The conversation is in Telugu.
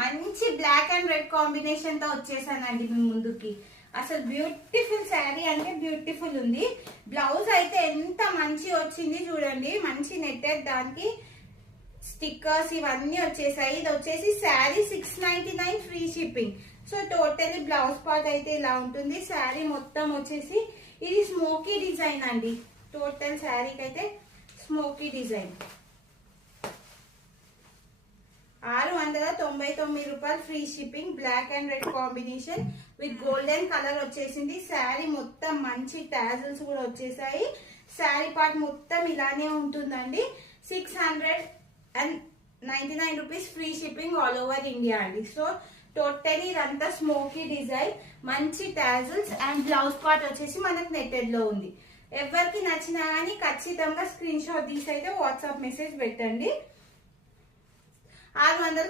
మంచి బ్లాక్ అండ్ రెడ్ కాంబినేషన్ తో వచ్చేసానండి మీ ముందుకి. అసలు బ్యూటిఫుల్ శారీ అంటే బ్యూటిఫుల్ ఉంది. బ్లౌజ్ అయితే ఎంత మంచి వచ్చింది చూడండి, మంచి నెట్టెడ్, దానికి స్టిక్కర్స్ ఇవన్నీ వచ్చేసాయి. ఇది వచ్చేసి sari 699 free shipping. So totally blouse part అయితే ఇలా ఉంటుంది. శారీ మొత్తం వచ్చేసి ఇది స్మోకీ డిజైన్ అండి. టోటల్ శారీకి అయితే స్మోకీ డిజైన్. 699 రూపాయలు free shipping. Black and red combination with golden colour వచ్చేసింది. శారీ మొత్తం మంచి టాజల్స్ కూడా వచ్చేసాయి. శారీ పార్ట్ మొత్తం ఇలానే ఉంటుందండి. 699 rupees free shipping all over India అండి. సో టోటలీ ఇదంతా స్మోకీ డిజైన్, మంచి టాజల్స్ అండ్ బ్లౌజ్ పార్ట్ వచ్చేసి మనకు నెట్టెడ్ లో ఉంది. ఎవరికి నచ్చినా కానీ ఖచ్చితంగా స్క్రీన్ షాట్ తీసి అయితే వాట్సాప్ మెసేజ్ పెట్టండి. 600